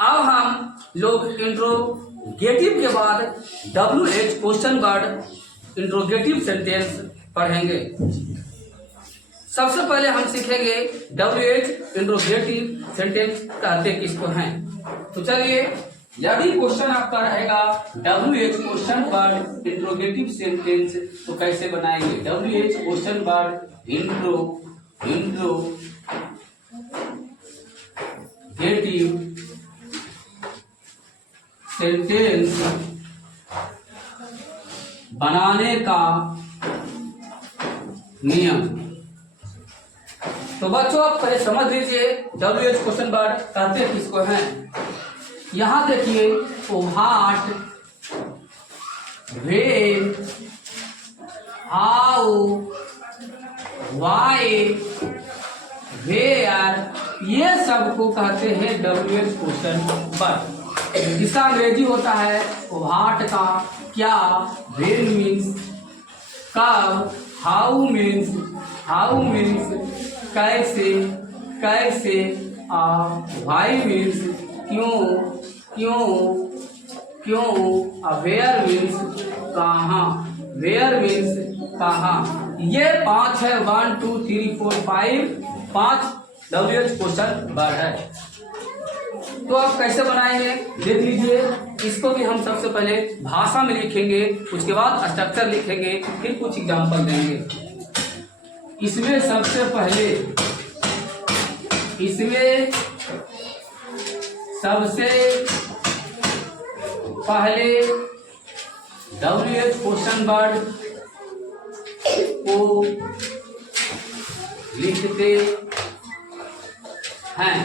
अब हम लोग इंट्रोगेटिव के बाद WH question word interrogative sentence पढ़ेंगे। सबसे पहले हम सीखेंगे WH इंट्रोगेटिव सेंटेंस कहते किसको हैं। तो चलिए, यदि क्वेश्चन आपका रहेगा WH question word interrogative sentence तो कैसे बनाएंगे। WH question word interrogative sentence बनाने का नियम। तो बच्चों आप पहले समझ लीजिए WH क्वेश्चन वर्ड कहते किसको हैं। यहां देखिए, what, when, how, why, where, ये सबको कहते हैं WH क्वेश्चन वर्ड। जिसका अंग्रेजी होता है व्हाट का क्या, व्हेन मीन्स कब, हाउ मीन्स कैसे, व्हाई मीन्स क्यों, वेयर मीन्स कहाँ। ये 5 है, 1 2 3 4 5 WH क्वेश्चन वर्ड है। तो आप कैसे बनाएंगे देख लीजिए। इसको भी हम सबसे पहले भाषा में लिखेंगे, उसके बाद स्ट्रक्चर लिखेंगे, फिर कुछ एग्जाम्पल देंगे। इसमें सबसे पहले WH क्वेश्चन वर्ड को लिखते हैं।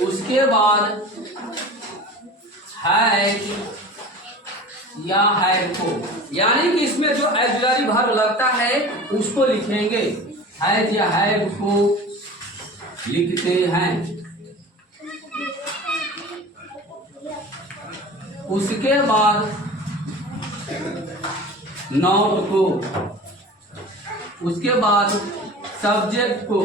उसके बाद हैज या हैव को, यानी कि इसमें जो ऑक्सिलरी वर्ब लगता है उसको लिखेंगे। हैज या हैव को लिखते हैं। उसके बाद नॉट को, उसके बाद सब्जेक्ट को,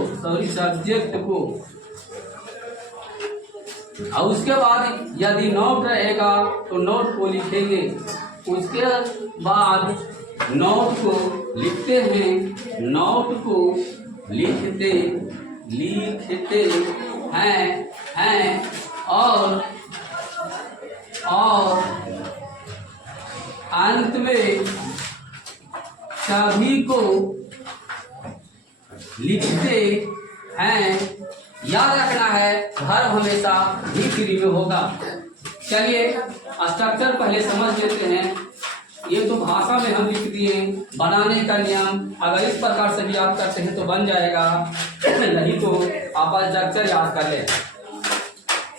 और उसके बाद यदि नोट रहेगा तो नोट को लिखेंगे। उसके बाद नोट को लिखते हैं, नोट को लिखते हैं और अंत में सभी को लिखते हैं। याद रखना है वर्ब हमेशा V3 में होगा। चलिए स्ट्रक्चर पहले समझ लेते हैं। ये तो भाषा में हम लिख दिए। बनाने का नियम अगर इस प्रकार से भी याद करते हैं तो बन जाएगा, नहीं तो आप स्ट्रक्चर याद कर ले।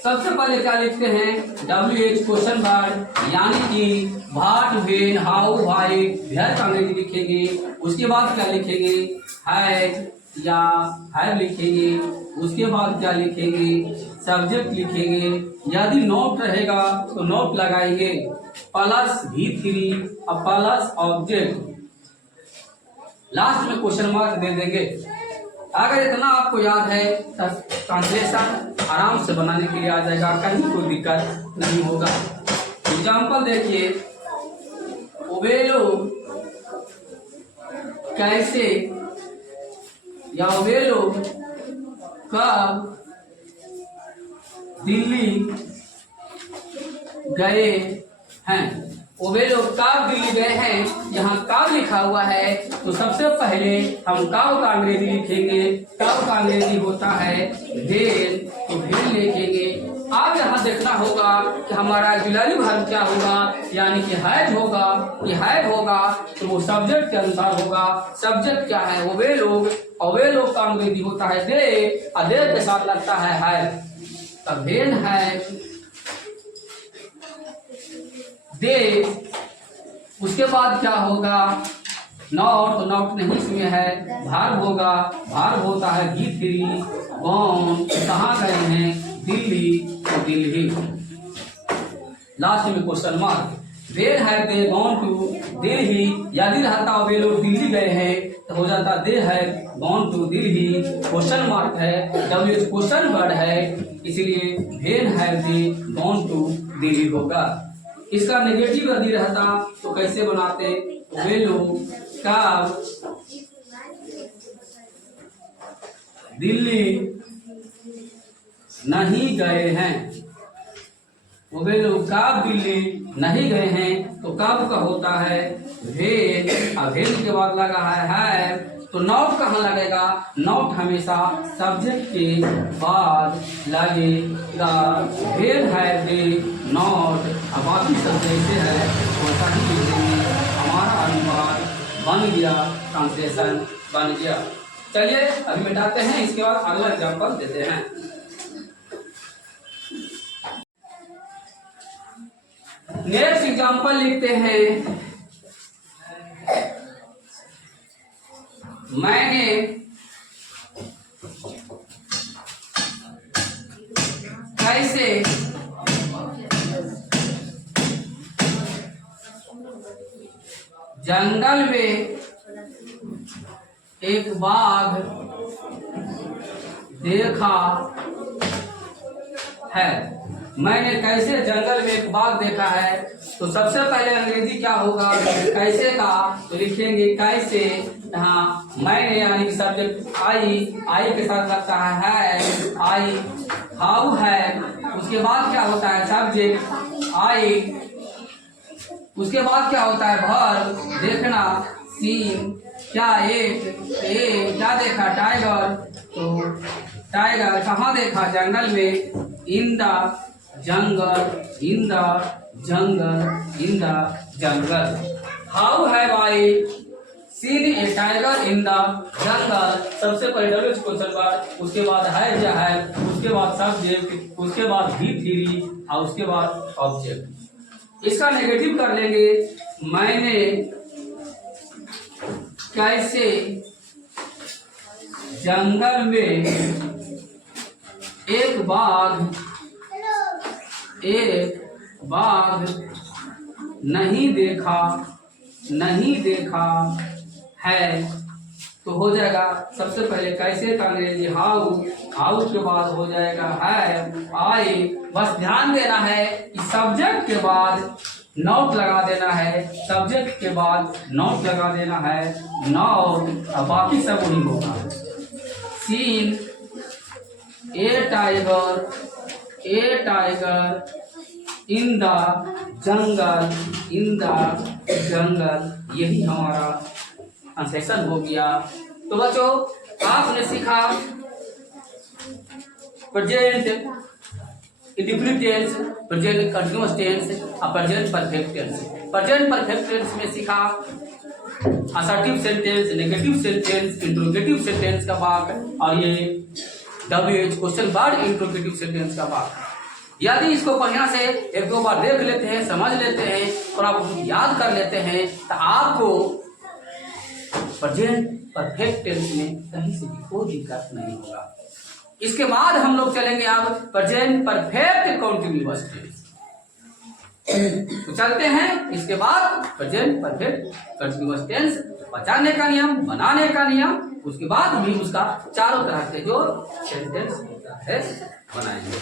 सबसे पहले क्या लिखते हैं WH क्वेश्चन वर्ड, यानी कि what, when, how, why, where का अंग्रेजी लिखेंगे। उसके बाद क्या लिखेंगे, हैज या हैव लिखेंगे। उसके बाद क्या लिखेंगे, सब्जेक्ट लिखेंगे। यदि नोट रहेगा तो नोट लगाएंगे प्लस V3 और प्लस ऑब्जेक्ट। लास्ट में क्वेश्चन मार्क दे देंगे। अगर इतना आपको याद है तो ट्रांसलेशन आराम से बनाने के लिए आ जाएगा, कहीं कोई दिक्कत नहीं होगा। एग्जाम्पल देखिए, वे कैसे या वे लोग कब दिल्ली गए हैं। वे लोग कब दिल्ली गए हैं, यहाँ कब लिखा हुआ है तो सबसे पहले हम कब का अंग्रेजी लिखेंगे। कब का अंग्रेजी होता है वेन, तो वेन लिखेंगे। अब यहाँ देखना होगा कि हमारा ऑक्सिलरी वर्ब क्या होगा, यानी कि हैज होगा कि हैव होगा, तो वो सब्जेक्ट के अनुसार होगा। सब्जेक्ट क्या है, वो वे लोग, और वे लोग का अंग्रेजी होता है दे, और दे के साथ लगता है हैव। तब वेन है दे। उसके बाद क्या होगा, नॉट, तो नॉट नहीं इसमें है, वर्ब होगा। वर्ब होता है V3, गॉन, कहाँ गए हैं, दिल्ली, तो दिल्ली। लास्ट में question mark. Where have they gone to Delhi, यदि रहता वे लोग दिल्ली गए हैं तो हो जाता they have gone to Delhi. Question mark है, डब्ल्यू क्वेश्चन वर्ड है, इसलिए where have they gone to Delhi होगा। इसका नेगेटिव यदि रहता तो कैसे बनाते, वे लोग कब दिल्ली नहीं गए हैं, वे लोग कब दिल्ली नहीं गए हैं, तो कब का होता है वेन, और वेन के बाद लगा है तो नॉट कहाँ लगेगा, नॉट हमेशा सब्जेक्ट के बाद लगेगा। वेन है दे नॉट, अब बाकी सब जैसे है वैसा ही लिखेंगे, हमारा अनुवाद बन गया, ट्रांसलेशन बन गया। चलिए अभी मिटाते हैं, इसके बाद अगला एग्जाम्पल देते हैं। नेक्स्ट एग्जाम्पल लिखते हैं, मैंने कैसे जंगल में एक बाघ देखा है। मैंने कैसे जंगल में एक बाघ देखा है, तो सबसे पहले अंग्रेजी क्या होगा कैसे का, तो लिखेंगे कैसे। यहाँ मैंने यानी सब्जेक्ट आई के साथ लगता है आई, हाउ है, उसके बाद क्या होता है सब्जेक्ट आई, उसके बाद क्या होता है वर्ब देखना, सीन क्या एक क्या देखा टाइगर, तो टाइगर कहाँ देखा जंगल में, इन the jungle, in the jungle, in the jungle. How have I seen a tiger in the जंगल, सबसे पहले क्वेश्चन वर्ड, उसके बाद है या है, उसके बाद सब्जेक्ट, उसके बाद भी थ्री, और उसके बाद ऑब्जेक्ट। इसका नेगेटिव कर लेंगे, मैंने कैसे जंगल में एक बाघ नहीं देखा है, तो हो जाएगा सबसे पहले कैसे का अंग्रेजी हाउ के बाद हो जाएगा है आई। बस ध्यान देना है कि सब्जेक्ट के बाद नॉट लगा देना है, सब्जेक्ट के बाद नॉट लगा देना है, नॉट, और बाकी सब वही होगा। Seen a tiger in the jungle, in the jungle, यही हमारा ट्रांसलेशन हो गया। तो बच्चों आपने सीखा present indefinite tense, present continuous tense और present perfect tense. Present perfect tense में सीखा assertive sentence, negative sentence, interrogative sentence का भाग, और ये WH question word interrogative sentence का भाग। यदि इसको बढ़िया से एक दो बार देख लेते हैं, समझ लेते हैं और आप याद कर लेते हैं, तो आपको प्रेजेंट परफेक्ट टेंस में कहीं से भी कोई दिक्कत नहीं होगा। इसके बाद हम लोग चलेंगे अब प्रेजेंट परफेक्ट कंटीन्यूअस टेंस। तो चलते हैं इसके बाद प्रेजेंट परफेक्ट कंटीन्यूअस टेंस, बचाने का नियम, बनाने का नियम, उसके बाद भी उसका चारों तरह से जो सेंटेंस होता है बनाएंगे।